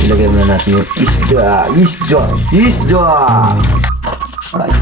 Ilagay muna natin yung isda. Alright.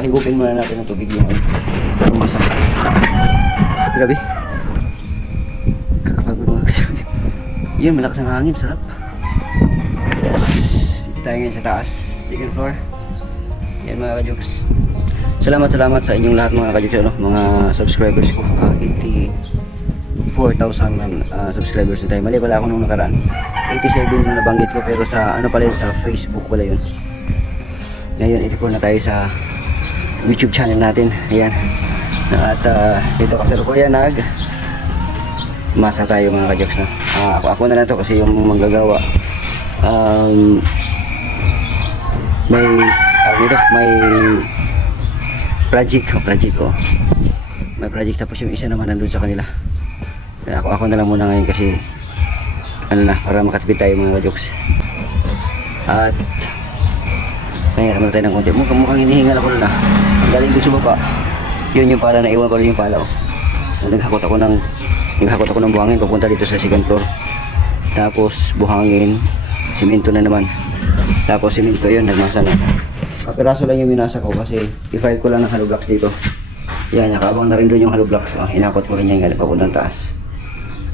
Pahigupin muna natin ng tubig yung masak. Grabe. Kakapagod mga kajuks. Yun, malakas ang hangin, sarap. Yes. Dito tayo ngayon sa taas, second floor. Yan mga kajuks. Salamat sa inyong lahat mga kajuks, ano? Mga subscribers ko. 84,000 subscribers na tayo. Mali pala ako nung nakaraan. 87 yung nabanggit ko, pero sa ano pala yun, sa Facebook pala yun. Ngayon, i-record na tayo sa YouTube channel natin. Ayan. At dito kasalukuyan masa tayo mga kajoks, no? Ako na lang to kasi yung manggagawa may project may project, tapos yung isa naman nandun sa kanila. Kaya ako na lang muna ngayon kasi ano na, para makatipid tayo mga kajoks. At kaya naman tayo ng konti. Mukhang hinihingal ako na. Galing dun sa baba. Yun yung pala, naiwan ko rin yung pala. Naghakot ako ng buhangin papunta dito sa second floor. Tapos buhangin, simento na naman. Tapos simento yun, nagmasa na. Kapiraso lang yung minasa ko kasi i-file ko lang ng hollow blocks dito. Yan, nakabang na rin doon yung hollow blocks. Hinakot ko rin yan galing papuntang taas.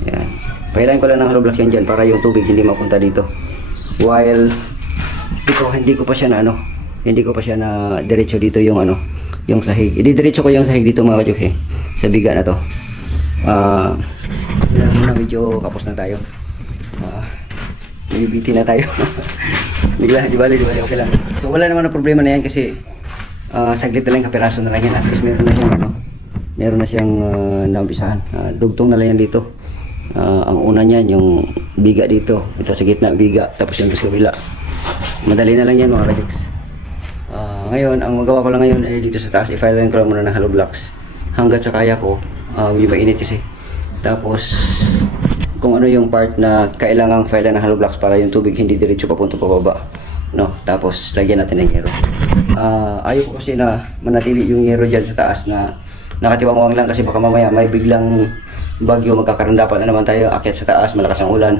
Yan. Pailain ko lang ng hollow blocks yan dyan para yung tubig hindi mapunta dito. While hindi ko pa siya na diretso dito yung yung sahig. Diretso ko yung sahig dito mga kajoks sa biga na to. Medyo kapos na tayo. Bibiti na tayo. Di bali, okay lang. So wala naman na problema na yan kasi saglit na lang, kapiraso na lang yan. At least meron na siyang naumpisahan. Dugtong na lang yan dito. Ang una niyan yung biga dito. Ito sa gitna biga, tapos yung sa kabila. Madali na lang yan mga kajoks. Ngayon, ang magawa ko lang ngayon ay dito sa taas, i-file ko lang muna ng hollow blocks hanggat sa kaya ko. Yung mainit kasi. Tapos kung ano yung part na kailangang file ng hollow blocks para yung tubig hindi diretso papunta pababa, no? Tapos lagyan natin ng yero. Ayaw ko kasi na manatili yung yero dyan sa taas na nakatiwang lang kasi baka mamaya may biglang bagyo, magkakarandapan na naman tayo, akyat sa taas, malakas ang ulan,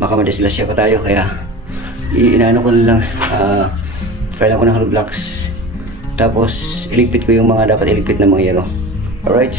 baka madislasya pa tayo. Kaya inaano ko lang, file ko ng hollow blocks, tapos iligpit ko yung mga dapat iligpit ng mga yero. Alright.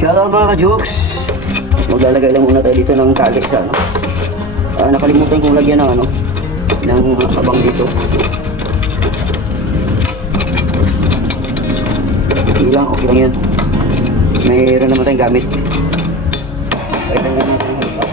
Shoutout mga ka-jokes. Maglalagay lang muna tayo dito ng tali sa nakalimutan kong lagyan ng ng abang dito. Okay lang yan. Mayroon naman tayong gamit. Pwede naman tayong halipas.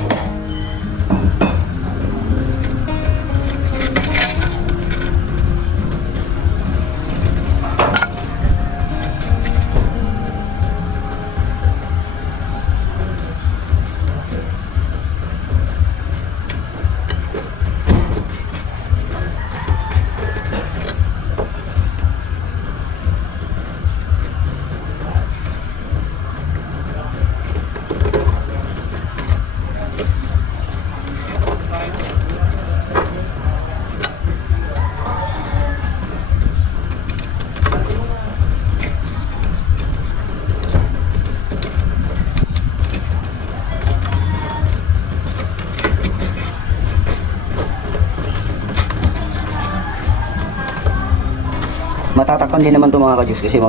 hirapan din naman to mga ka-Diyos kasi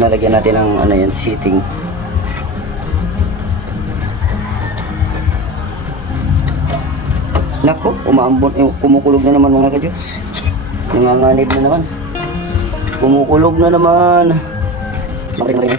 nalagyan natin ng ano yan, seating. Nako, umaambon, kumukulog na naman mga ka-Diyos. Nanganganib na naman. Kumukulog na naman. Maring.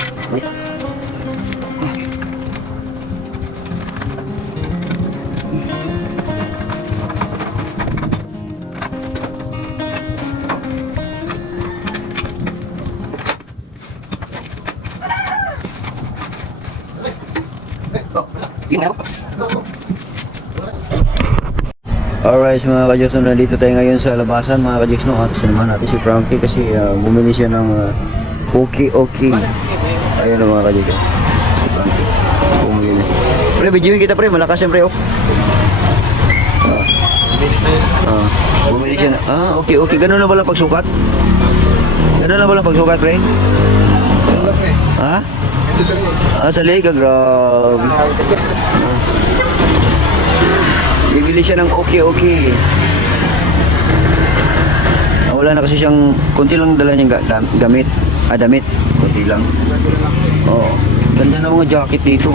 Alright mga ka-Diyos, nandito tayo ngayon sa labasan mga ka-Diyos, no? At sinamahan natin si Frankie kasi bumili siya ng okay. Ayun na mga ka-Diyos, si Frankie bumili. Pre, videoin kita pre, malakas yan pre, oh. Bumili siya na, okay, ganun na pala pagsukat? Ganun na pala pagsukat pre? Ha? Sa liga, grabe. Bibili siya ng okay. Wala na kasi siyang, konti lang dala niyang damit. Konti lang. Oo. Ganda na mga jacket dito.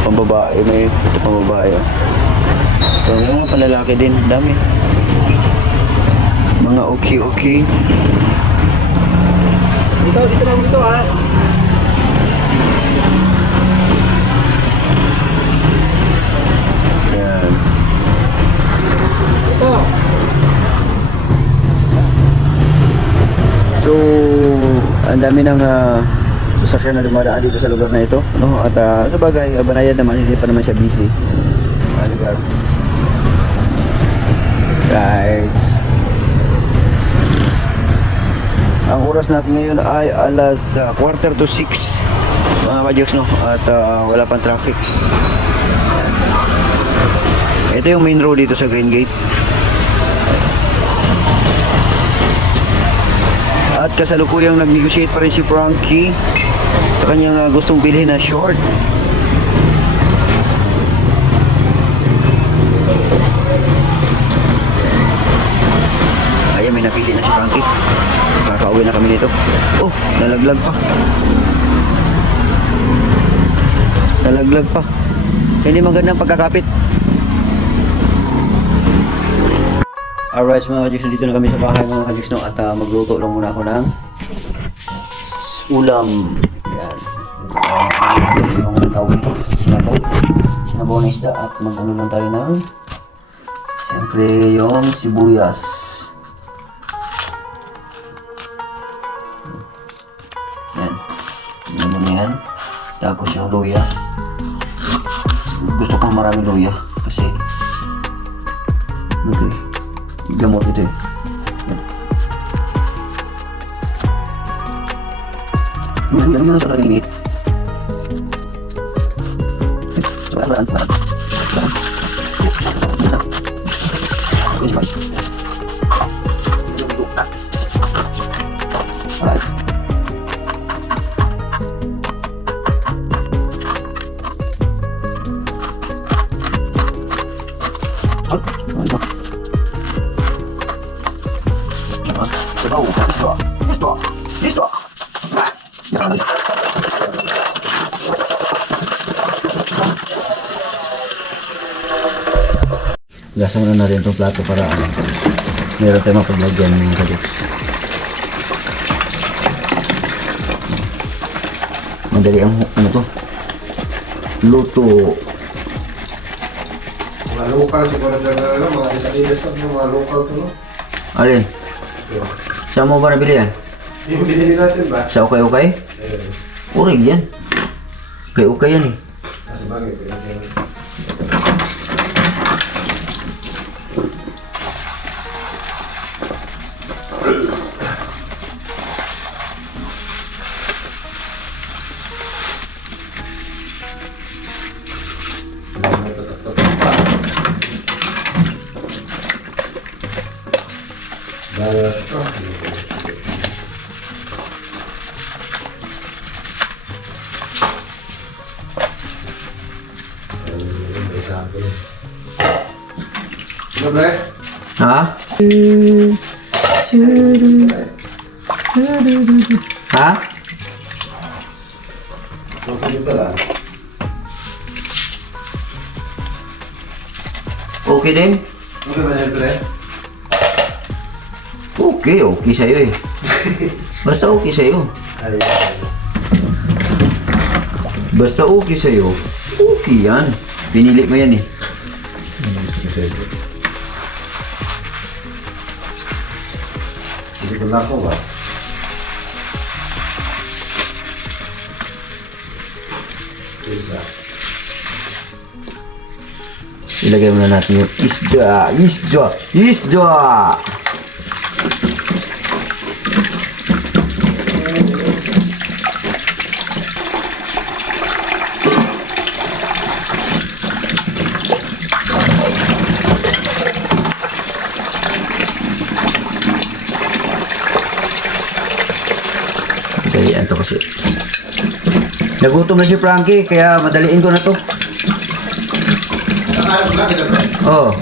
Pambabae, may ito pambabae. So, yung mga panlalaki din, dami. Mga okay. Dito lang dito ha. Yan. Ito. So, ang dami ng sasakyan na dumadaan dito sa lugar na ito, no? At sa bagay, Banayad naman, hindi pa naman siya busy. Lugar. Guys. Ang oras natin ngayon ay alas 5:45 mga ka-Diyos, no? At wala pang traffic. Ito yung main road dito sa Green Gate. At kasalukuyang nag-negotiate pa rin si Frankie sa kanyang gustong bilhin na short. Ayan, may napili na si Frankie. Nakaka-uwi na kami dito. Oh, nalaglag pa. Hindi magandang pagkakapit. Alright mga ka-Diyos, dito na kami sa bahay mga ka-Diyos, no? At magluto lang muna ako ng ulam. Yan. Yung tawag ito, sinabaw na isda. At mag-ano lang tayo ng siyempre yung sibuyas. Yan. Ano na yan. Tapos yung luya. Gusto ko maraming luya kasi okay, gamot ito eh. Yan na sa limit. Saan. Alright. Listo. Gasa muna natin itong plato para meron tayong mapaglagyan ng mga ka-Diyos. Madali ang ano to, luto. Mga local siguro na mga isa-ilas na mga local to, no? Alin? Saan mo ba nabili yan? Yung binili natin ba? Sa Okay? Urig yan. Okay yan eh. Kasi bagay, pinagyan. Ano ba? Ha? Ha? Okay din pala. Okay din? Okay ba yan, pre? Okay, okay sa'yo eh. Basta okay sa'yo. Ay, Basta okay sa'yo, okay yan. Pinili mo yan eh. hindi ko na ako ba? Isa. Ilagay muna natin yung isda. Isda! Isda! Dalian to kasi. Nagutom na si Frankie, kaya madaliin ko na to. Nakaharap lang kita, pre. Oh.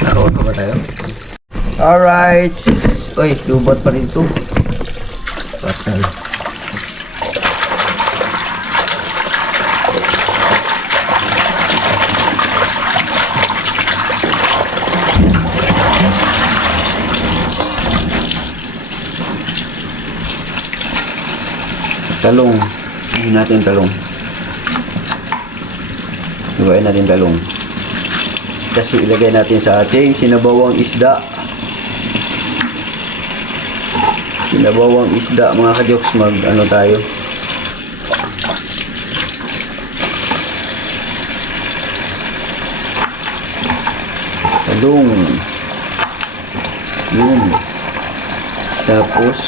Naroon pa ba tayo? Alright. Uy, lubat pa rin ito. Patay. Talong. Ihin natin talong. Iwain natin talong. Kasi ilagay natin sa ating sinabawang isda. Sinabawang isda mga kajoks, mag ano tayo. Talong. Yun. Tapos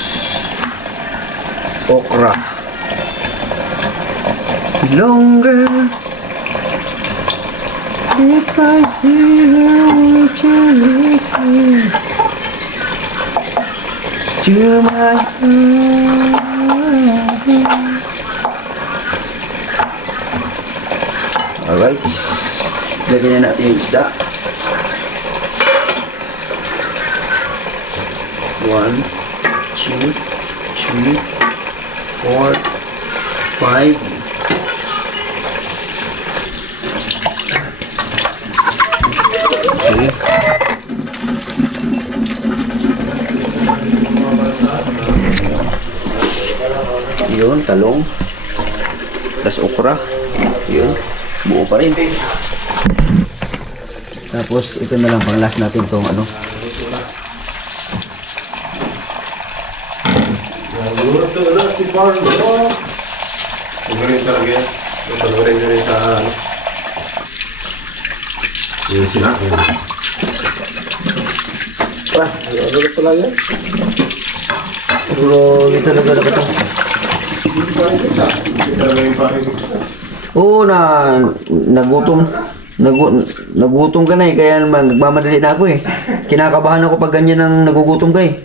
okra. Longer. If I hear would you listen to my heart? Alright. Lagyan na natin yung isda. 1, 2, 3, 4, 5. Okay. Yun, talong. Tapos okra. Yun. Buo pa rin. Tapos ito na lang pang last natin tong ano. Nagulat na na si Barlo. Magaling talaga yan. Magaling na rin sa ano. Yung sila. Nagulat pala yan. Pero ito talaga na ito. Hindi talaga yung pakinig. Oo na nagutom ka na eh, kaya naman nagmamadali na ako eh. Kinakabahan ako pag ganyan ang nagugutom ka eh.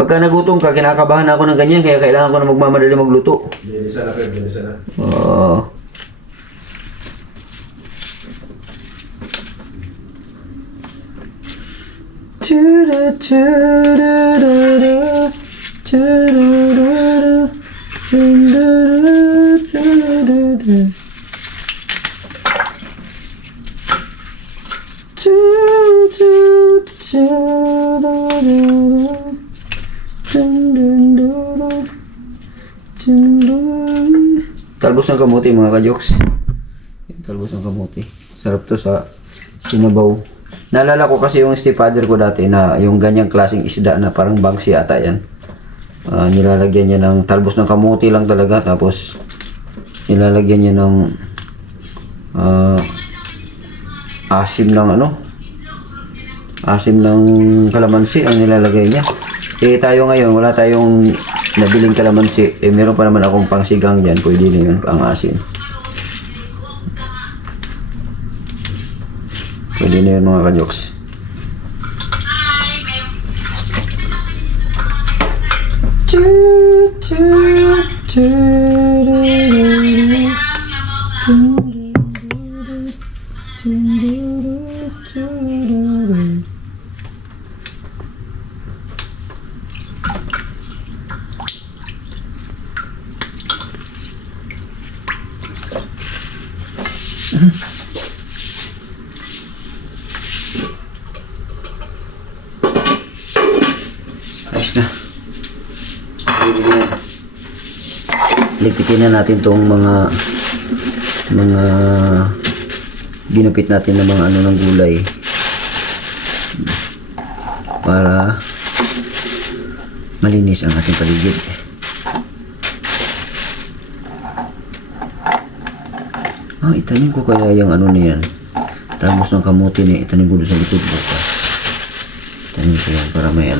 Pagka nagutom ka, kinakabahan ako ng ganyan, kaya kailangan ko na magmamadali magluto. Bilisan na, Fred. Bilisan na. Oo. Talbos ng kamote mga kajoks. Talbos ng kamote. Sarap to sa sinabaw. Naalala ko kasi yung stepfather ko dati na yung ganyang klaseng isda na parang bangsi ata yan. Nilalagyan niya ng talbos ng kamote lang talaga, tapos nilalagyan niya ng asim ng asim ng kalamansi ang nilalagay niya. Eh tayo ngayon, wala tayong nabiling kalamansi. Eh meron pa naman akong pangsigang dyan. Pwede na yun, pang asim. Pwede na yun mga kajoks. Ayos na. Ligpitin na natin tong mga ginupit natin ng mga ng gulay para malinis ang ating paligid. Itanim ko kaya yung na yan, tamos ng kamuti na itanim ko doon sa likod basta. Itanim ko yan para may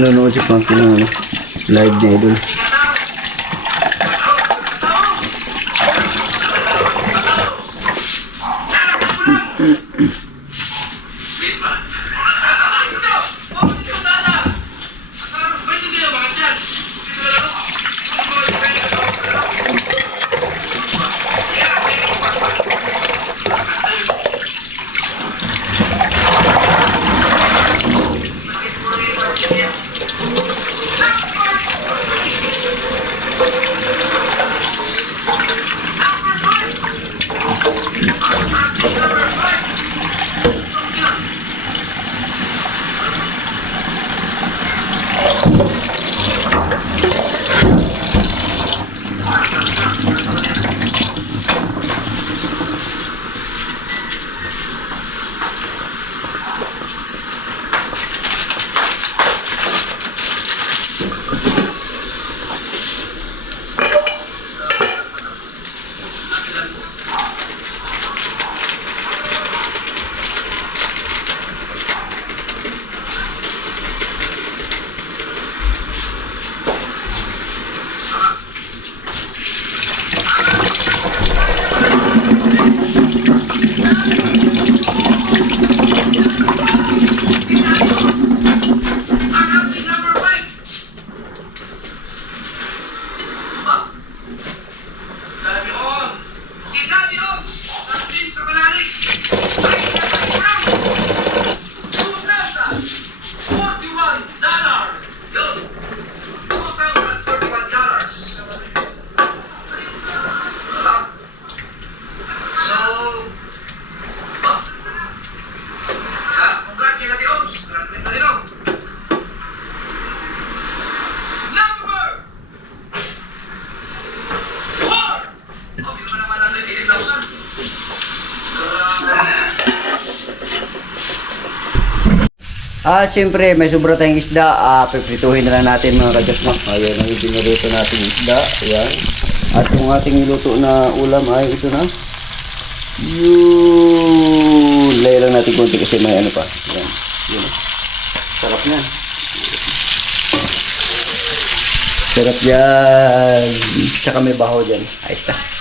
nanonood si Frankie ng live na idol. Siyempre, may sobra tayong isda. Piprituhin na lang natin mga kadyos, no? Ayan ang ipinuluto natin isda. Ayan. At yung ating niluto na ulam ay ito na. Yun. Lay lang natin konti kasi may ano pa. Ayan. Yun. Sarap niyan. Sarap yan. Tsaka may bahaw dyan. Ayos na.